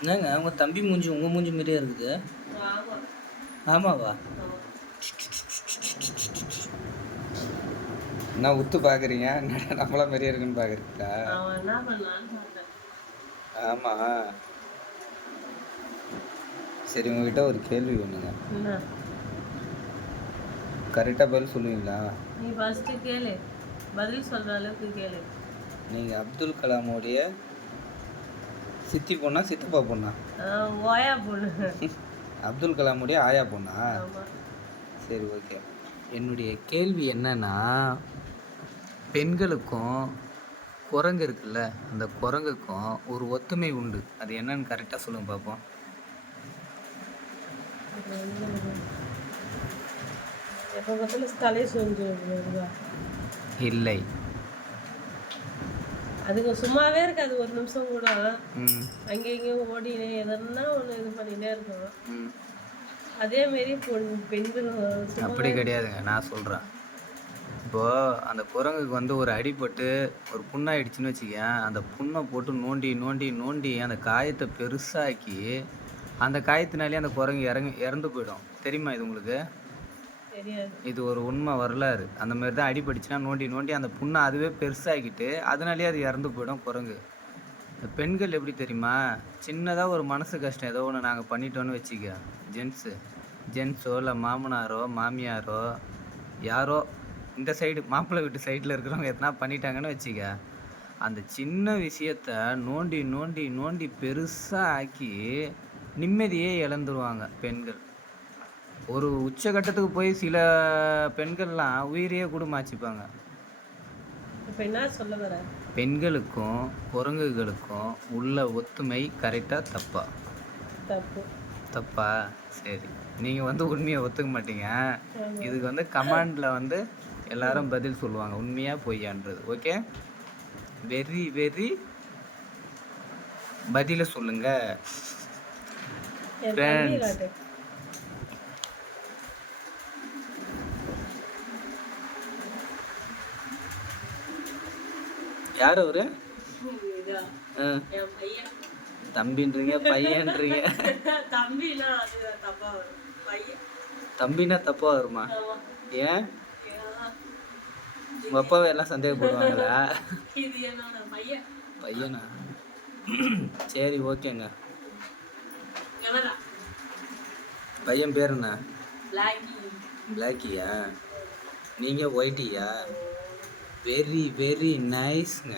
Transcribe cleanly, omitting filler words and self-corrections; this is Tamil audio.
என்னங்க உங்க தம்பி மூஞ்சி உங்க மூஞ்சி மாதிரியே இருக்குது. ஆமாவா? என்ன உத்து பாக்குறீங்க? நம்மள மாதிரியே இருக்குன்னு பாக்குறீங்களா? ஆமா. சரி, உங்ககிட்ட ஒரு கேள்வி வேணுங்க. கரெக்டா பதில் சொல்லுவீங்களா? நீ ஃபர்ஸ்ட் கேளு, பதில் சொல்ற அளவுக்கு கேளு. நீங்க அப்துல் கலாமுடைய சித்தி பொண்ணா சித்தப்பா பொண்ணா? ஓயா பொண்ணு. அப்துல் கலாமுடைய ஆயா பொண்ணா? சரி, ஓகே. என்னுடைய கேள்வி என்னன்னா, பெண்களுக்கும் குரங்கு இருக்குல்ல, அந்த குரங்குக்கும் ஒரு ஒத்துமை உண்டு. அது என்னன்னு கரெக்டாக சொல்லுங்க பார்ப்போம். இல்லை, அதுங்க சும்மாவே இருக்காது. ஒரு நிமிஷம் கூட அங்கே இங்கேயும் ஓடினே எதனா ஒன்று இது பண்ணினே இருக்கும். அதே மாரி பெண்கள் அப்படி கிடையாதுங்க. நான் சொல்கிறேன், இப்போது அந்த குரங்குக்கு வந்து ஒரு அடிபட்டு ஒரு புண்ணாயிடுச்சுன்னு வச்சுக்கேன், அந்த புண்ணை போட்டு நோண்டி நோண்டி நோண்டி அந்த காயத்தை பெருசாக்கி அந்த காயத்தினாலே அந்த குரங்கு இறந்து போயிடும். தெரியுமா இது உங்களுக்கு? இது ஒரு உண்மை வரலாறு. அந்த மாதிரி தான் அடிபட்டுச்சுன்னா நோண்டி நோண்டி அந்த புண்ணை அதுவே பெருசாகிட்டு அதனாலேயே அது இறந்து போயிடும் குரங்கு. இந்த பெண்கள் எப்படி தெரியுமா, சின்னதாக ஒரு மனசு கஷ்டம் ஏதோ ஒன்று நாங்கள் பண்ணிட்டோன்னு வச்சுக்க, ஜென்ஸோ இல்லை மாமனாரோ மாமியாரோ யாரோ இந்த சைடு மாப்பிள்ளை வீட்டு சைடில் இருக்கிறவங்க எத்தனா பண்ணிட்டாங்கன்னு வச்சுக்க, அந்த சின்ன விஷயத்த நோண்டி நோண்டி நோண்டி பெருசாக ஆக்கி நிம்மதியே இழந்துருவாங்க பெண்கள். ஒரு உச்சகட்டத்துக்கு போய் சில பெண்கள்லாம் உயிரையே கூட மாச்சிப்பாங்க. இப்போ என்ன சொல்ல வர? பெண்களுக்கும் குரங்குகளுக்கும் உள்ள ஒத்துமை கரெக்டாக தப்பா? தப்பா? சரி, நீங்கள் வந்து உண்மையை ஒத்துக்க மாட்டீங்க. இதுக்கு வந்து கமாண்டில் வந்து எல்லாரும் பதில் சொல்லுவாங்க, உண்மையா பொய்யான்றது. ஓகே, வெரி வெரி பதில சொல்லுங்க ஃப்ரெண்ட்ஸ். யார் அவரு? தம்பின்றீங்க, பையன்றீங்க. தம்பினா தப்பா வருமா? ஏன் உங்க அப்பாவை எல்லாம் சந்தேகப்படுவாங்களா? பையனா? சரி, ஓகேங்க. பையன் பேர் என்ன? பிளாக்கியா? நீங்க ஒயிட்டியா? Very very நைஸ்ங்க.